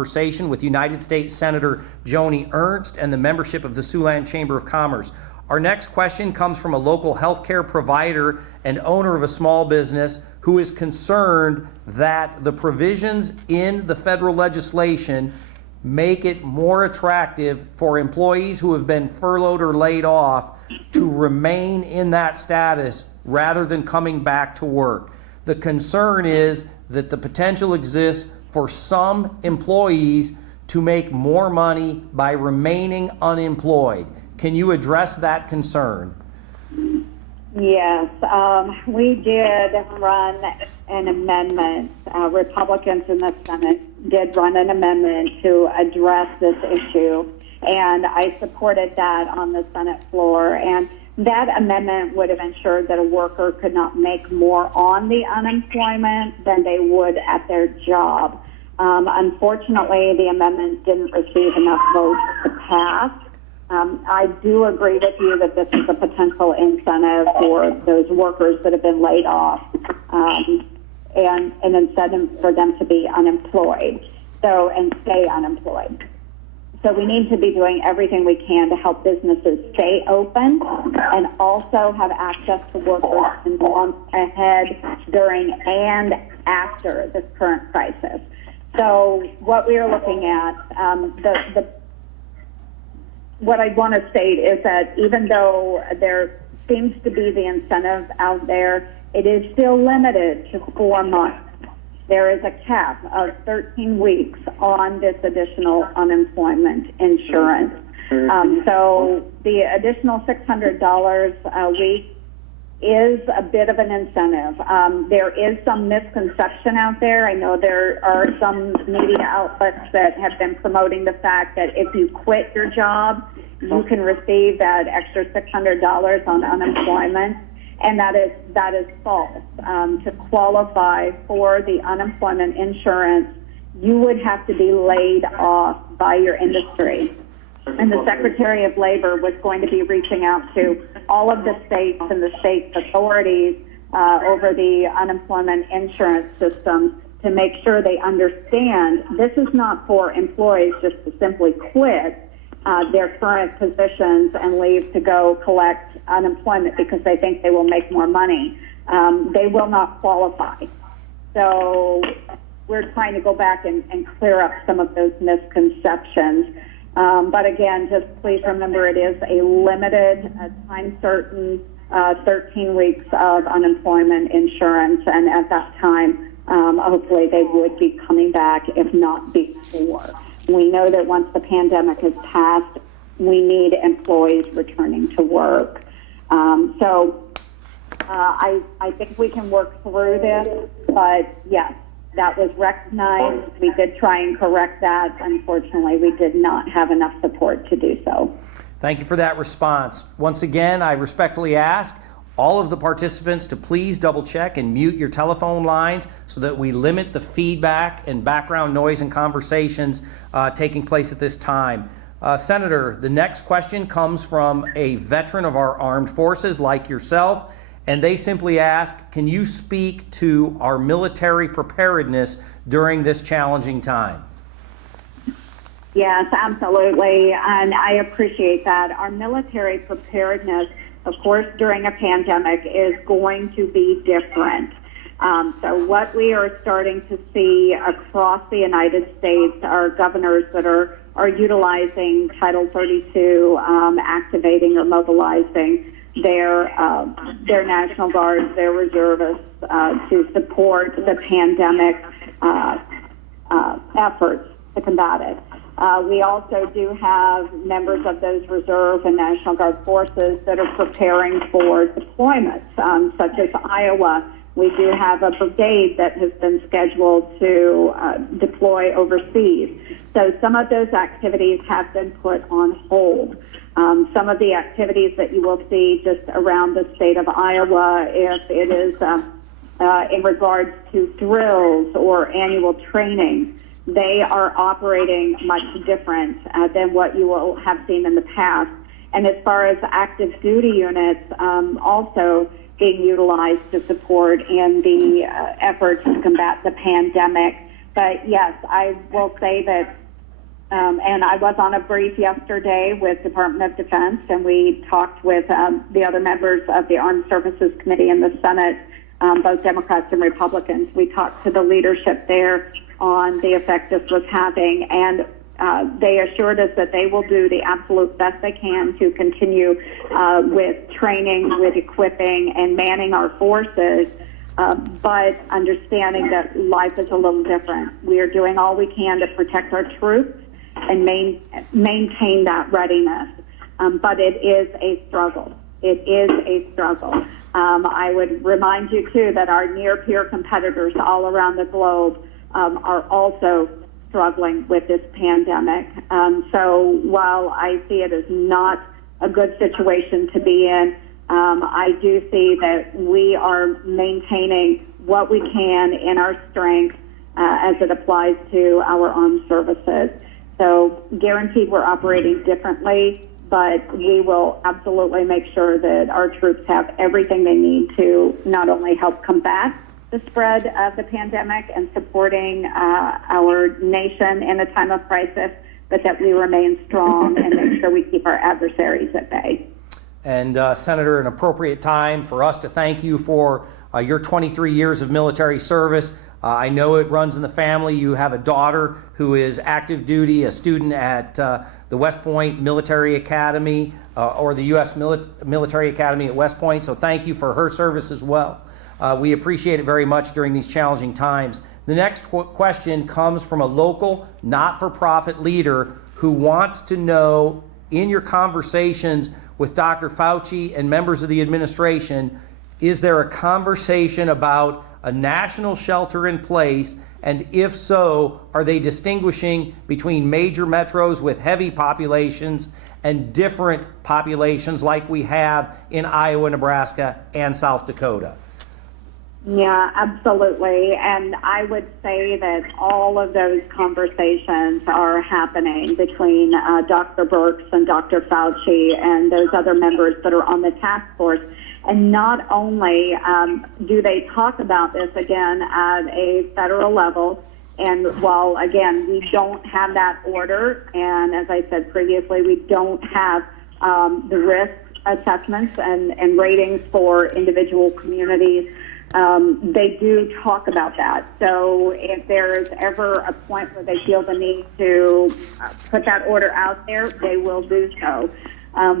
conversation with United States Senator Joni Ernst and the membership of the Siouxland Chamber of Commerce. Our next question comes from a local healthcare provider and owner of a small business who is concerned that the provisions in the federal legislation make it more attractive for employees who have been furloughed or laid off to remain in that status rather than coming back to work. The concern is that the potential exists for some employees to make more money by remaining unemployed. Can you address that concern? Yes, we did run an amendment. Republicans in the Senate did run an amendment to address this issue, and I supported that on the Senate floor. And that amendment would have ensured that a worker could not make more on the unemployment than they would at their job. Unfortunately, the amendment didn't receive enough votes to pass. I do agree with you that this is a potential incentive for those workers that have been laid off, and an incentive for them to be unemployed, and stay unemployed. So we need to be doing everything we can to help businesses stay open and also have access to workers in the months ahead, during, and after this current crisis. So what we are looking at, what I want to state is that even though there seems to be the incentive out there, it is still limited to 4 months. There is a cap of 13 weeks on this additional unemployment insurance. So the additional $600 a week is a bit of an incentive. There is some misconception out there. I know there are some media outlets that have been promoting the fact that if you quit your job, you can receive that extra $600 on unemployment, and that is false. To qualify for the unemployment insurance, you would have to be laid off by your industry. And the Secretary of Labor was going to be reaching out to all of the states and the state authorities over the unemployment insurance system to make sure they understand this is not for employees just to simply quit their current positions and leave to go collect unemployment because they think they will make more money. They will not qualify. So we're trying to go back and clear up some of those misconceptions. But again, just please remember it is a limited, time certain 13 weeks of unemployment insurance, and at that time, hopefully they would be coming back, if not before. We know that once the pandemic has passed, we need employees returning to work. I think we can work through this, but yes, that was recognized. We did try and correct that. Unfortunately, we did not have enough support to do so. Thank you for that response. Once again, I respectfully ask all of the participants to please double check and mute your telephone lines so that we limit the feedback and background noise and conversations taking place at this time. Senator, the next question comes from a veteran of our armed forces like yourself, and they simply ask, can you speak to our military preparedness during this challenging time? Yes, absolutely, and I appreciate that. Our military preparedness, of course, during a pandemic is going to be different. So what we are starting to see across the United States are governors that are utilizing Title 32, activating or mobilizing their National Guards, their reservists to support the pandemic efforts to combat it. We also do have members of those reserve and National Guard forces that are preparing for deployments, such as Iowa. We do have a brigade that has been scheduled to deploy overseas. So some of those activities have been put on hold. Some of the activities that you will see just around the state of Iowa, if it is in regards to drills or annual training, they are operating much different than what you will have seen in the past. And as far as active duty units, also being utilized to support in the efforts to combat the pandemic. But yes, I will say that, and I was on a brief yesterday with Department of Defense, and we talked with the other members of the Armed Services Committee in the Senate, both Democrats and Republicans. We talked to the leadership there on the effect this was having, and they assured us that they will do the absolute best they can to continue with training, with equipping, and manning our forces, but understanding that life is a little different. We are doing all we can to protect our troops and maintain that readiness, but it is a struggle. It is a struggle. I would remind you, too, that our near-peer competitors all around the globe are also struggling with this pandemic. So while I see it as not a good situation to be in, I do see that we are maintaining what we can in our strength as it applies to our armed services. So guaranteed we're operating differently, but we will absolutely make sure that our troops have everything they need to not only help combat the spread of the pandemic and supporting our nation in a time of crisis, but that we remain strong and make sure we keep our adversaries at bay. And Senator, an appropriate time for us to thank you for your 23 years of military service. I know it runs in the family. You have a daughter who is active duty, a student at the West Point Military Academy or the U.S. Military Academy at West Point. So thank you for her service as well. We appreciate it very much during these challenging times. The next question comes from a local not-for-profit leader who wants to know, in your conversations with Dr. Fauci and members of the administration, is there a conversation about a national shelter in place? And if so, are they distinguishing between major metros with heavy populations and different populations like we have in Iowa, Nebraska, and South Dakota? Yeah, absolutely. And I would say that all of those conversations are happening between Dr. Birx and Dr. Fauci and those other members that are on the task force. And not only do they talk about this, again, at a federal level, and while, again, we don't have that order, and as I said previously, we don't have the risk assessments and ratings for individual communities, they do talk about that. So if there's ever a point where they feel the need to put that order out there, they will do so.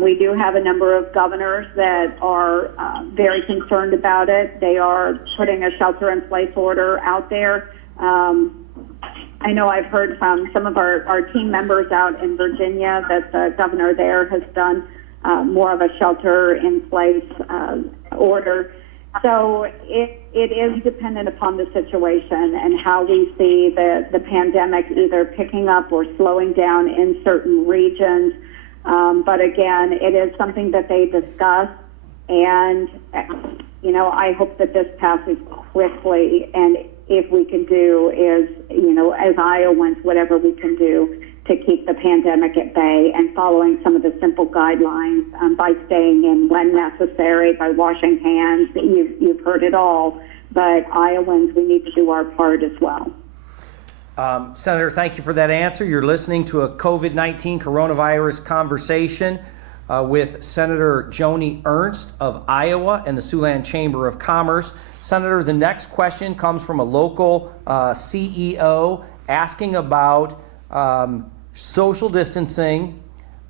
We do have a number of governors that are very concerned about it. They are putting a shelter-in-place order out there. I know I've heard from some of our team members out in Virginia that the governor there has done more of a shelter-in-place order. So it is dependent upon the situation and how we see the pandemic either picking up or slowing down in certain regions. But again, it is something that they discuss, and I hope that this passes quickly. And if we can do is, as Iowans, whatever we can do to keep the pandemic at bay and following some of the simple guidelines by staying in when necessary, by washing hands. You've heard it all, but Iowans, we need to do our part as well. Senator, thank you for that answer. You're listening to a COVID-19 coronavirus conversation with Senator Joni Ernst of Iowa and the Siouxland Chamber of Commerce. Senator, the next question comes from a local CEO asking about social distancing,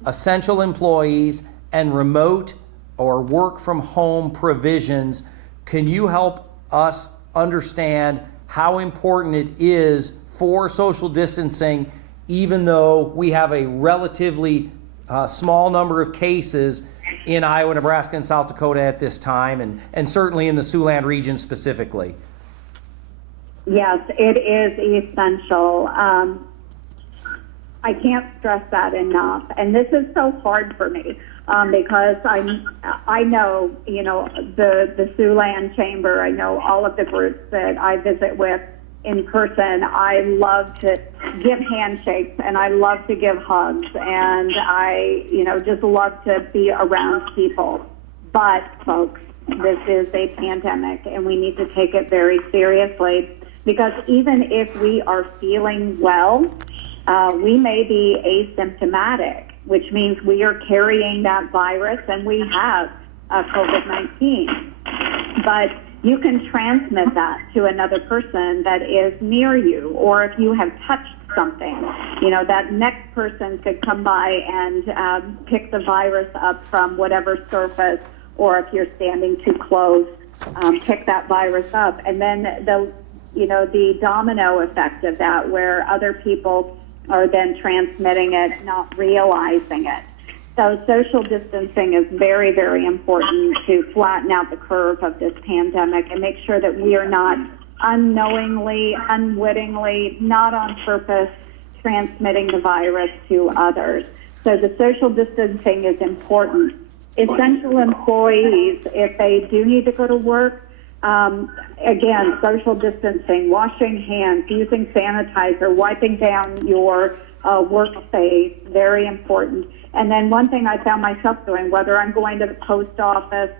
essential employees, and remote or work from home provisions. Can you help us understand how important it is for social distancing, even though we have a relatively small number of cases in Iowa, Nebraska, and South Dakota at this time, and certainly in the Siouxland region specifically? Yes, it is essential. I can't stress that enough. And this is so hard for me because I know, the Siouxland Chamber, I know all of the groups that I visit with in person. I love to give handshakes and I love to give hugs and I, just love to be around people. But folks, this is a pandemic and we need to take it very seriously Because even if we are feeling well, we may be asymptomatic, which means we are carrying that virus and we have COVID-19. But you can transmit that to another person that is near you, or if you have touched something, that next person could come by and pick the virus up from whatever surface, or if you're standing too close, pick that virus up. And then the domino effect of that, where other people are then transmitting it, not realizing it. So social distancing is very, very important to flatten out the curve of this pandemic and make sure that we are not unknowingly, unwittingly, not on purpose, transmitting the virus to others. So the social distancing is important. Essential employees, if they do need to go to work, again, social distancing, washing hands, using sanitizer, wiping down your workspace, very important. And then one thing I found myself doing, whether I'm going to the post office,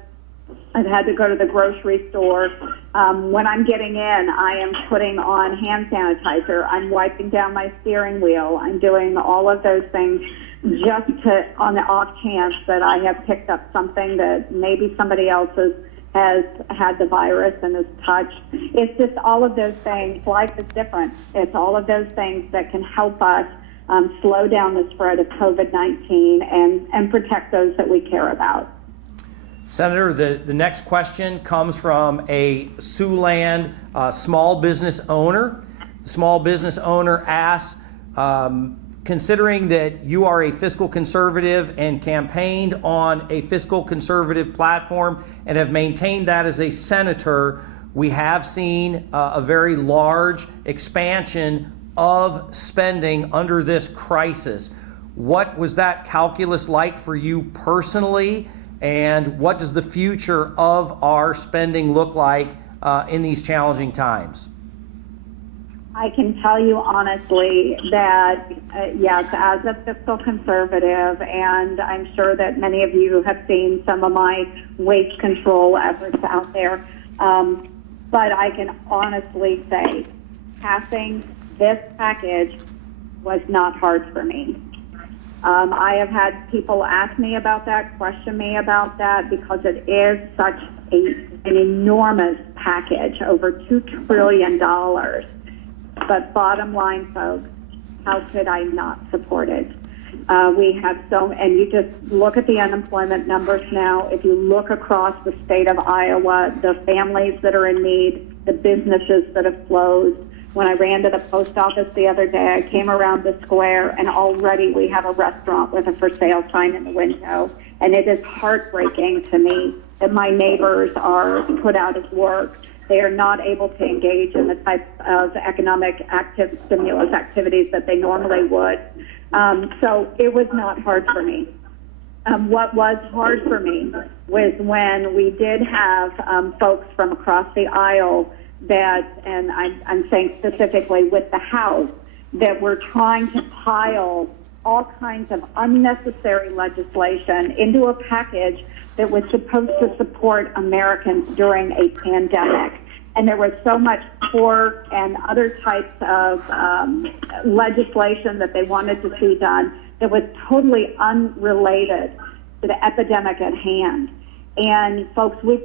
I've had to go to the grocery store. When I'm getting in, I am putting on hand sanitizer. I'm wiping down my steering wheel. I'm doing all of those things just on the off chance that I have picked up something that maybe somebody else has had the virus and has touched. It's just all of those things. Life is different. It's all of those things that can help us slow down the spread of COVID-19 and protect those that we care about. Senator, the next question comes from a Siouxland small business owner. The small business owner asks, considering that you are a fiscal conservative and campaigned on a fiscal conservative platform and have maintained that as a senator, we have seen a very large expansion of spending under this crisis. What was that calculus like for you personally, and what does the future of our spending look like in these challenging times? I can tell you honestly that, yes, as a fiscal conservative, and I'm sure that many of you have seen some of my waste control efforts out there, but I can honestly say passing this package was not hard for me. I have had people ask me about that, question me about that, because it is such an enormous package, over $2 trillion. But bottom line, folks, how could I not support it? We have and you just look at the unemployment numbers now. If you look across the state of Iowa, the families that are in need, the businesses that have closed. When I ran to the post office the other day, I came around the square and already we have a restaurant with a for sale sign in the window. And it is heartbreaking to me that my neighbors are put out of work. They are not able to engage in the type of economic stimulus activities that they normally would. So it was not hard for me. What was hard for me was when we did have folks from across the aisle that, and I'm saying specifically with the House, that were trying to pile all kinds of unnecessary legislation into a package that was supposed to support Americans during a pandemic. And there was so much pork and other types of legislation that they wanted to see done that was totally unrelated to the epidemic at hand. And folks, we